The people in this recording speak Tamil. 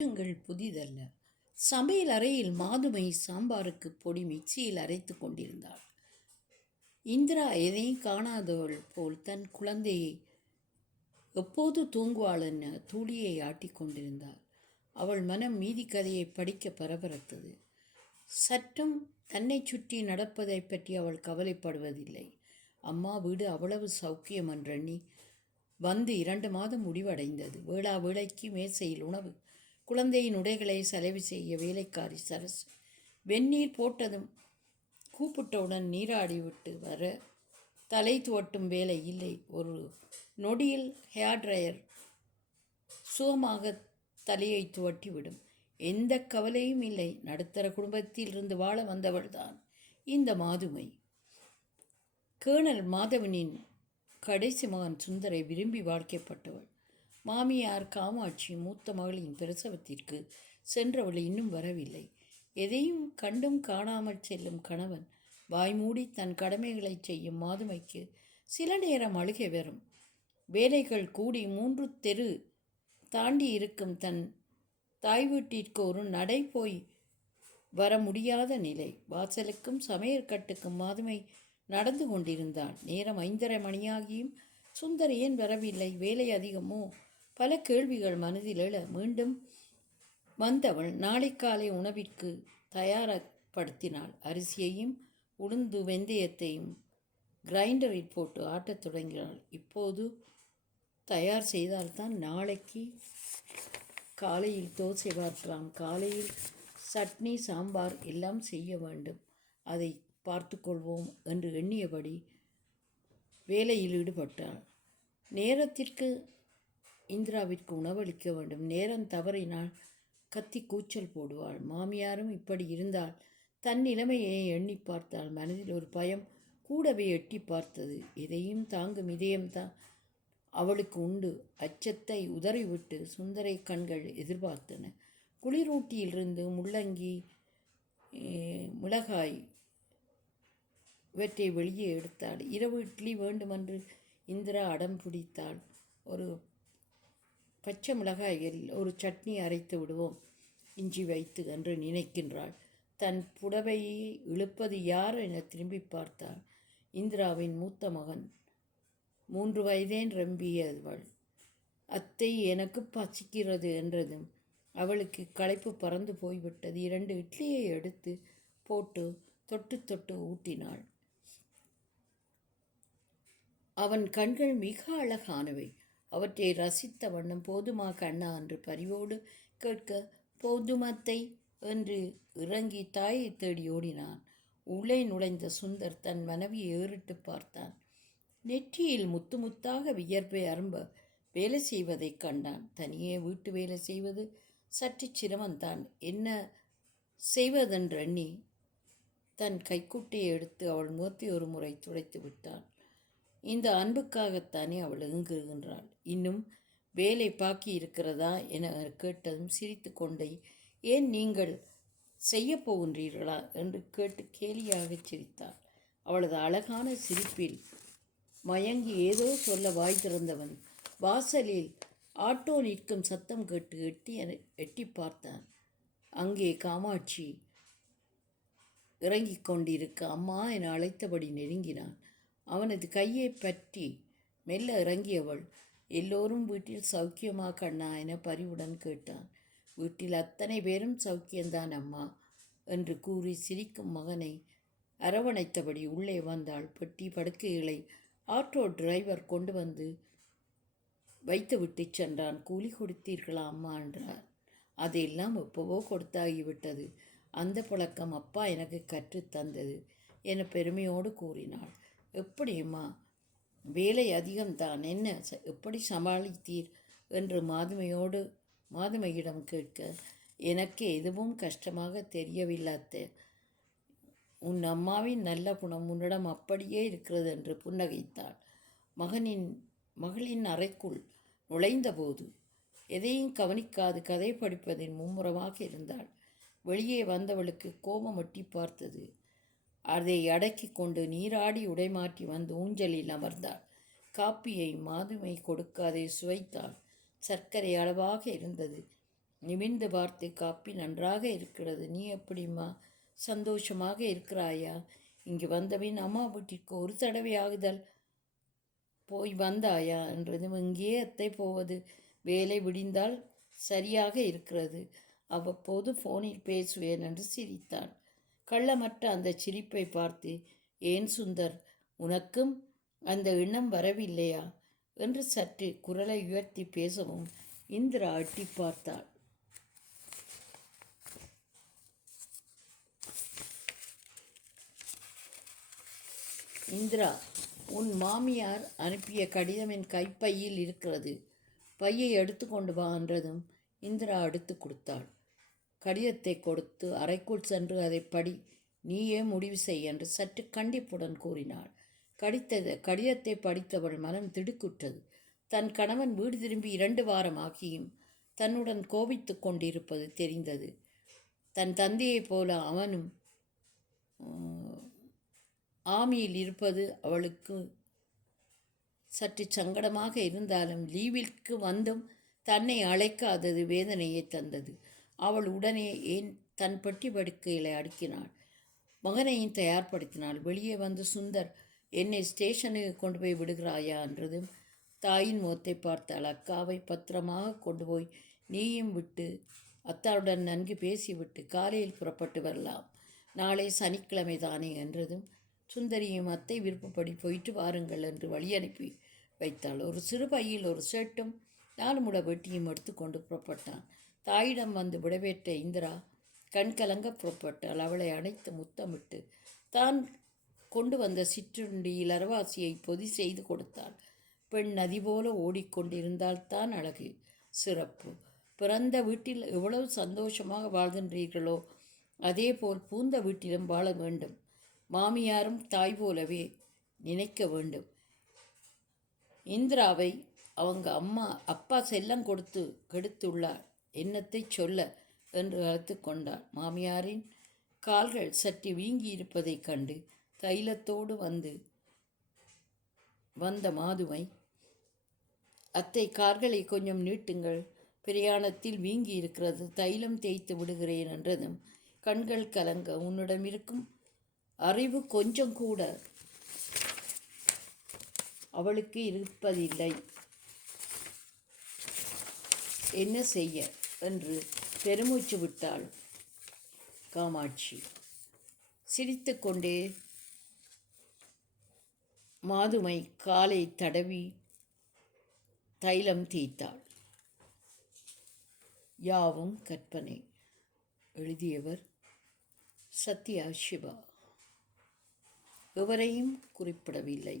விஷயங்கள் புதிதல்ல. சமையல் அறையில் மாதுமை சாம்பாருக்கு பொடி மிக்சியில் அரைத்து கொண்டிருந்தாள். இந்திரா எதையும் காணாதவள் போல் தன் குழந்தையை எப்போது தூங்குவாள் என தூளியை ஆட்டிக் கொண்டிருந்தாள். அவள் மனம் மீதி கதையை படிக்க பரபரத்தது. சற்றும் தன்னை சுற்றி நடப்பதை பற்றி அவள் கவலைப்படுவதில்லை. அம்மா வீடு அவ்வளவு சௌக்கியம் என்றெண்ணி வந்து 2 மாதம் முடிவடைந்தது. வேளா வேளைக்கு மேசையில் உணவு, குழந்தையின் உடைகளை செலவு செய்ய வேலைக்காரி சரசு. வெந்நீர் போட்டதும் கூப்பிட்டவுடன் நீராடிவிட்டு வர தலை துவட்டும் வேலை இல்லை. ஒரு நொடியில் ஹேர் ட்ரையர் சுகமாக தலையை துவட்டிவிடும். எந்த கவலையும் இல்லை. நடுத்தர குடும்பத்தில் இருந்து வாழ வந்தவள்தான் இந்த மாதுமை. கேர்னல் மாதவனின் கடைசி மகன் சுந்தரை விரும்பி வாழ்க்கைப்பட்டவள். மாமியார் காமாட்சி மூத்த மகளின் பிரசவத்திற்கு சென்றவள் இன்னும் வரவில்லை. எதையும் கண்டும் காணாமல் செல்லும் கணவன் வாய்மூடி தன் கடமைகளை செய்யும் மாதுமைக்கு சில நேரம் அழுகை வரும். வேலைகள் கூடி 3 தெரு தாண்டி இருக்கும் தன் தாய் வீட்டிற்கு ஒரு நடை போய் வர முடியாத நிலை. வாசலுக்கும் சமையற்கட்டுக்கும் மாதுமை நடந்து கொண்டிருந்தாள். நேரம் 5:30 மணியாகியும் சுந்தர் ஏன் வரவில்லை? வேலை அதிகமோ? பல கேள்விகள் மனதில் எழ மீண்டும் வந்தவள் நாளை காலை உணவிற்கு தயாரப்படுத்தினாள். அரிசியையும் உளுந்து வெந்தயத்தையும் கிரைண்டரில் போட்டு ஆட்டத் தொடங்கினாள். இப்போது தயார் செய்தால்தான் நாளைக்கு காலையில் தோசை பார்க்கலாம். காலையில் சட்னி சாம்பார் எல்லாம் செய்ய வேண்டும். அதை பார்த்து கொள்வோம் என்று எண்ணியபடி வேலையில் ஈடுபட்டாள். நேரத்திற்கு இந்திராவிற்கு உணவளிக்க வேண்டும். நேரம் தவறினால் கத்தி கூச்சல் போடுவாள். மாமியாரும் இப்படி இருந்தால் தன் நிலைமையை எண்ணி பார்த்தாள். மனதில் ஒரு பயம் கூடவே எட்டி பார்த்தது. எதையும் தாங்கும் இதயம்தான் அவளுக்கு உண்டு. அச்சத்தை உதறிவிட்டு சுந்தரை கண்கள் எதிர்பார்த்தன. குளிரூட்டியிலிருந்து முள்ளங்கி, மிளகாய் இவற்றை வெளியே எடுத்தாள். இரவு இட்லி வேண்டுமென்று இந்திரா அடம் பிடித்தாள். ஒரு பச்சை மிளகாயில் ஒரு சட்னி அரைத்து விடுவோம் இஞ்சி வைத்து என்று நினைக்கின்றாள். தன் புடவையை இழுப்பது யார் என திரும்பி பார்த்தாள். இந்திராவின் மூத்த மகன். 3 வயதே நிரம்பியவள். அத்தை எனக்கு பசிக்கிறது என்றதும் அவளுக்கு களைப்பு பறந்து போய்விட்டது. 2 இட்லியை எடுத்து போட்டு தொட்டு தொட்டு ஊட்டினாள். அவன் கண்கள் மிக அழகானவை. அவற்றை ரசித்த வண்ணம் போதுமா கண்ணா என்று பரிவோடு கேட்க, போதுமத்தை என்று இறங்கி தாயை தேடி ஓடினான். உள்ளே நுழைந்த சுந்தர் தன் மனைவியை ஏறிட்டு பார்த்தான். நெற்றியில் முத்து முத்தாக வியர்வை அரும்ப வேலை செய்வதைக் கண்டான். தனியே வீட்டு வேலை செய்வது சற்று சிரமந்தான். என்ன செய்வதென்றெண்ணி தன் கைக்குட்டையை எடுத்து அவள் முகத்தை ஒரு முறை துடைத்து விட்டான். இந்த அன்புக்காகத்தானே அவள் ஏங்குகின்றாள். இன்னும் வேலை பாக்கி இருக்கிறதா என கேட்டதும் சிரித்து கொண்டே, ஏன் நீங்கள் செய்ய போகின்றீர்களா என்று கேட்டு கேலியாக சிரித்தாள். அவளது அழகான சிரிப்பில் மயங்கி ஏதோ சொல்ல வாய் திறந்தவன் வாசலில் ஆட்டோ நிற்கும் சத்தம் கேட்டு எட்டி பார்த்தான். அங்கே காமாட்சி இறங்கிக் கொண்டிருக்க அம்மா என அழைத்தபடி நெருங்கினான். அவனது கையை பற்றி மெல்ல இறங்கியவள், எல்லோரும் வீட்டில் சௌக்கியமா கண்ணா என பரிவுடன் கேட்டான். வீட்டில் அத்தனை பேரும் சௌக்கியந்தான் அம்மா என்று கூறி சிரிக்கும் மகனை அரவணைத்தபடி உள்ளே வந்தாள். பெட்டி படுக்கைகளை ஆட்டோ டிரைவர் கொண்டு வந்து வைத்துவிட்டு சென்றான். கூலி கொடுத்தீர்களா அம்மா என்றார். அதையெல்லாம் எப்போவோ கொடுத்தாகிவிட்டது. அந்த பழக்கம் அப்பா எனக்கு கற்றுத்தந்தது என பெருமையோடு கூறினாள். எப்படிம்மா, வேலை அதிகம்தான், என்ன எப்படி சமாளித்தீர் என்று மாதுமையிடம் கேட்க, எனக்கு எதுவும் கஷ்டமாக தெரியவில்லாத, உன் அம்மாவின் நல்ல குணம் உன்னிடம் அப்படியே இருக்கிறது என்று புன்னகைத்தாள். மகளின் அறைக்குள் நுழைந்தபோது எதையும் கவனிக்காது கதை படிப்பதில் மும்முரமாக இருந்தாள். வெளியே வந்தவளுக்கு கோபம் எட்டி பார்த்தது. அதை அடக்கி கொண்டு நீராடி உடைமாற்றி வந்து ஊஞ்சலில் அமர்ந்தாள். காப்பியை மாதுமை கொடுக்காதே சுவைத்தாள். சர்க்கரை அளவாக இருந்தது. நிமிர்ந்து பார்த்து, காப்பி நன்றாக இருக்கிறது. நீ எப்படிம்மா? சந்தோஷமாக இருக்கிறாயா? இங்கு வந்தபின் அம்மா வீட்டிற்கு ஒரு தடவையாகுதல் போய் வந்தாயா என்றதும், இங்கே அத்தை போவது, வேலை விடிந்தால் சரியாக இருக்கிறது. அவ்வப்போது ஃபோனில் பேசுவேன் என்று சிரித்தான். கள்ளமற்ற அந்த சிரிப்பை பார்த்து, ஏன் சுந்தர், உனக்கும் அந்த எண்ணம் வரவில்லையா என்று சற்று குரலை உயர்த்தி பேசவும் இந்திரா அட்டி பார்த்தாள். இந்திரா, உன் மாமியார் அனுப்பிய கடிதம் என் கைப்பையில் இருக்கிறது. பையை எடுத்து கொண்டு வா என்றதும் இந்திரா எடுத்து கொடுத்தாள். கடிதத்தை கொடுத்து அறைக்குள் சென்று அதை படி, நீயே முடிவு செய் என்று சற்று கண்டிப்புடன் கூறினாள். கடிதத்தை படித்தவள் மனம் திடுக்குற்றது. தன் கணவன் வீடு திரும்பி 2 வாரம் ஆகியும் தன்னுடன் கோபித்து கொண்டிருப்பது தெரிந்தது. தன் தந்தையைப் போல அவனும் ஆமியில் இருப்பது அவளுக்கு சற்று சங்கடமாக இருந்தாலும், லீவிற்கு வந்தும் தன்னை அழைக்காதது வேதனையை தந்தது. அவள் உடனே ஏன் தன் பட்டி படுக்கைகளை அடுக்கினாள். மகனையும் தயார்படுத்தினாள். வெளியே வந்து, சுந்தர், என்னை ஸ்டேஷனுக்கு கொண்டு போய் விடுகிறாயா என்றதும் தாயின் முகத்தை பார்த்தாள். அக்காவை பத்திரமாக கொண்டு போய் நீயும் விட்டு அத்தாவுடன் நன்கு பேசிவிட்டு காலையில் புறப்பட்டு வரலாம். நாளை சனிக்கிழமை தானே என்றதும் சுந்தரியும் அத்தை விருப்பப்படி போயிட்டு வாருங்கள் என்று வழி அனுப்பி வைத்தாள். ஒரு சிறு பையில் ஒரு ஷர்ட்டும் 4 முட வெட்டியும் எடுத்துக்கொண்டு புறப்பட்டான். தாயிடம் வந்து விடவேற்ற இந்திரா கண்கலங்க புறப்பட்டாள். அவளை அணைத்து முத்தமிட்டு தான் கொண்டு வந்த சிற்றுண்டியில் அரவாசியை பொதி செய்து கொடுத்தாள். பெண் நதி போல ஓடிக்கொண்டிருந்தால் தான் அழகு, சிறப்பு. பிறந்த வீட்டில் எவ்வளவு சந்தோஷமாக வாழ்கின்றீர்களோ அதேபோல் பூந்த வீட்டிலும் வாழ வேண்டும். மாமியாரும் தாய் போலவே நினைக்க வேண்டும். இந்திராவை அவங்க அப்பா செல்லம் கொடுத்து கெடுத்துள்ளார், எண்ணத்தை சொல்ல என்று அழைத்து கொண்டார். மாமியாரின் கால்கள் சற்று வீங்கி இருப்பதைக் கண்டு தைலத்தோடு வந்த மாதுமை, அத்தை கால்களை கொஞ்சம் நீட்டுங்கள், பிரயாணத்தில் வீங்கி இருக்கிறது, தைலம் தேய்த்து விடுகிறேன் என்றதும் கண்கள் கலங்க, உன்னிடம் இருக்கும் அறிவு கொஞ்சம் கூட அவளுக்கு இருப்பதில்லை, என்ன செய்ய என்று பெருமூச்சு விட்டாள் காமாட்சி. சிரித்து கொண்டே மாதுமை காலை தடவி தைலம் தேய்த்தாள். யாவும் கற்பனை. எழுதியவர் சத்யா சிவா. எவரையும் குறிப்பிடவில்லை.